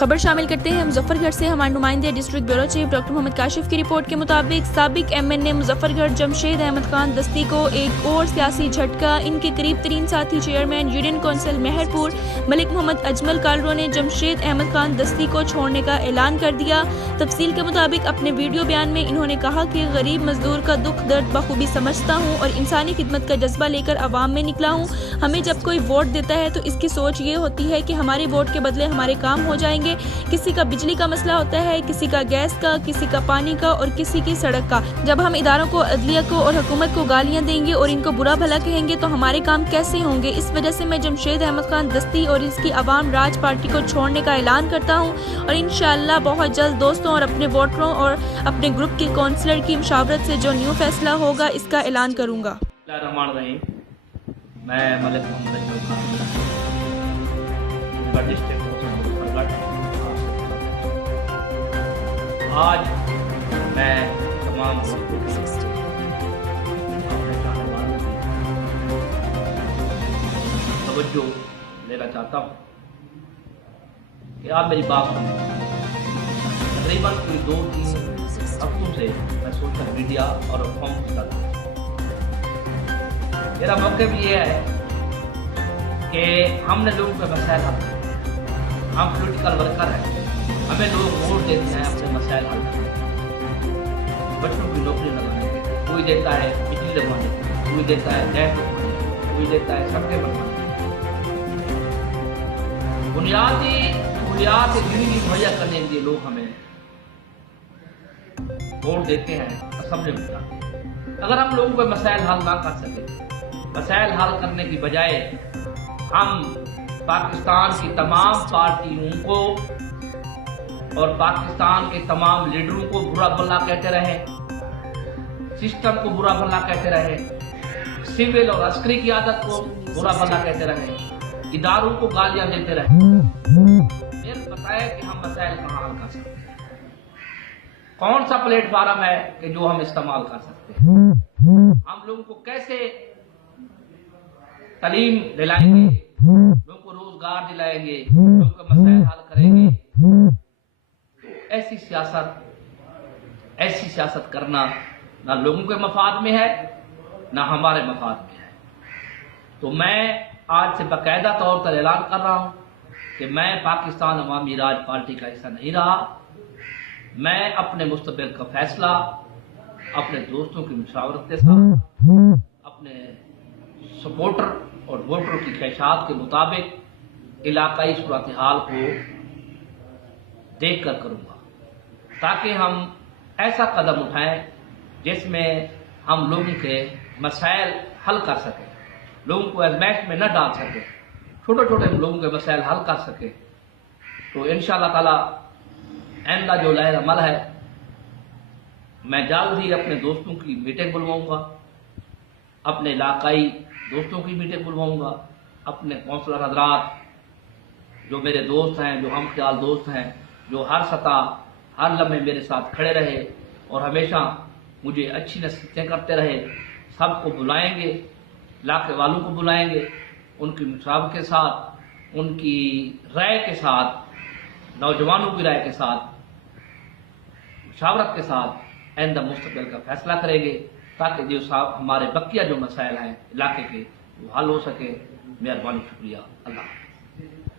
خبر شامل کرتے ہیں مظفر گڑھ سے۔ ہمارے نمائندے ڈسٹرکٹ بیورو چیف ڈاکٹر محمد کاشف کی رپورٹ کے مطابق سابق MN مظفر گڑھ جمشید احمد خان دستی کو ایک اور سیاسی جھٹکا۔ ان کے قریب ترین ساتھی چیئرمین یونین کونسل مہر پور ملک محمد اجمل کالرو نے جمشید احمد خان دستی کو چھوڑنے کا اعلان کر دیا۔ تفصیل کے مطابق اپنے ویڈیو بیان میں انہوں نے کہا کہ غریب مزدور کا دکھ درد بخوبی سمجھتا ہوں اور انسانی خدمت کا جذبہ لے کر عوام میں نکلا ہوں۔ ہمیں جب کوئی ووٹ دیتا ہے تو اس کی سوچ یہ ہوتی ہے کہ ہمارے ووٹ کے بدلے ہمارے کام ہو جائیں گے۔ کسی کا بجلی کا مسئلہ ہوتا ہے، کسی کا گیس کا، کسی کا پانی کا اور کسی کی سڑک کا۔ جب ہم اداروں کو، عدلیہ کو اور حکومت کو گالیاں دیں گے اور ان کو برا بھلا کہیں گے تو ہمارے کام کیسے ہوں گے؟ اس وجہ سے میں جمشید احمد خان دستی اور اس کی عوام راج پارٹی کو چھوڑنے کا اعلان کرتا ہوں اور انشاءاللہ بہت جلد دوستوں اور اپنے ووٹروں اور اپنے گروپ کے کونسلر کی مشاورت سے جو نیو فیصلہ ہوگا اس کا اعلان کروں گا۔ بسم اللہ الرحمن الرحیم۔ میں ملک محمد اجمل خان ڈسٹرکٹ آج میں تمام توجہ لینا چاہتا ہوں کہ آپ میری بات سنیں۔ تقریباً کوئی 2-3 ہفتوں سے میں سوشل میڈیا اور فون کر رہا ہوں۔ میرا موقف یہ ہے کہ ہم نے لوگوں کے مسائل حل کریں۔ ہم پولیٹیکل ورکر ہیں، ہمیں لوگ ووٹ دیتے ہیں اپنے مسائل حل کرنے، بچوں کی نوکری لگانے کے، کوئی دیتا ہے بجلی لگوانے کے، کوئی دیتا ہے گیس لگوانے کے، کوئی دیتا ہے سڑکیں بنوانے کے۔ بنیاد زندگی مہیا کرنے کے لیے لوگ ہمیں ووٹ دیتے ہیں، اسمبلی میں جاتے ہیں۔ اگر ہم لوگوں کے مسائل حل نہ کر سکیں، مسائل حل کرنے کی بجائے ہم پاکستان کی تمام پارٹیوں کو اور پاکستان کے تمام لیڈروں کو برا بھلا کہتے رہے، سسٹم کو برا بھلا کہتے رہے، سول اور عسکری قیادت کو برا بھلا کہتے رہے، اداروں کو گالیاں دیتے رہے، پھر بتائے کہ ہم مسائل کہاں حل کر سکتے ہیں؟ کون سا پلیٹ فارم ہے کہ جو ہم استعمال کر سکتے ہیں؟ ہم لوگوں کو کیسے تعلیم دلائیں گے، لوگوں کو روزگار دلائیں گے، لوگوں کے مسائل حل کریں گے؟ ایسی سیاست کرنا نہ لوگوں کے مفاد میں ہے نہ ہمارے مفاد میں ہے۔ تو میں آج سے باقاعدہ طور پر اعلان کر رہا ہوں کہ میں پاکستان عوامی راج پارٹی کا حصہ نہیں رہا۔ میں اپنے مستقبل کا فیصلہ اپنے دوستوں کی مشاورت کے ساتھ، اپنے سپورٹر اور ووٹروں کی خواہشات کے مطابق علاقائی صورتحال کو دیکھ کر کروں گا، تاکہ ہم ایسا قدم اٹھائیں جس میں ہم لوگوں کے مسائل حل کر سکیں، لوگوں کو ازمائش میں نہ ڈال سکیں، چھوٹے چھوٹے لوگوں کے مسائل حل کر سکیں۔ تو انشاءاللہ تعالی آئندہ جو لہر عمل ہے، میں جلد ہی اپنے دوستوں کی میٹنگ بلواؤں گا، اپنے علاقائی دوستوں کی میٹنگ بلواؤں گا، اپنے کونسلر حضرات جو میرے دوست ہیں، جو ہم خیال دوست ہیں، جو ہر سطح ہر لمحے میرے ساتھ کھڑے رہے اور ہمیشہ مجھے اچھی نصیحتیں کرتے رہے، سب کو بلائیں گے، علاقے والوں کو بلائیں گے، ان کی مشاورت کے ساتھ، ان کی رائے کے ساتھ، نوجوانوں کی رائے کے ساتھ، مشاورت کے ساتھ آئندہ مستقبل کا فیصلہ کریں گے، تاکہ جو ہمارے بقیہ جو مسائل ہیں علاقے کے وہ حل ہو سکے۔ مہربانی، شکریہ، اللہ حافظ۔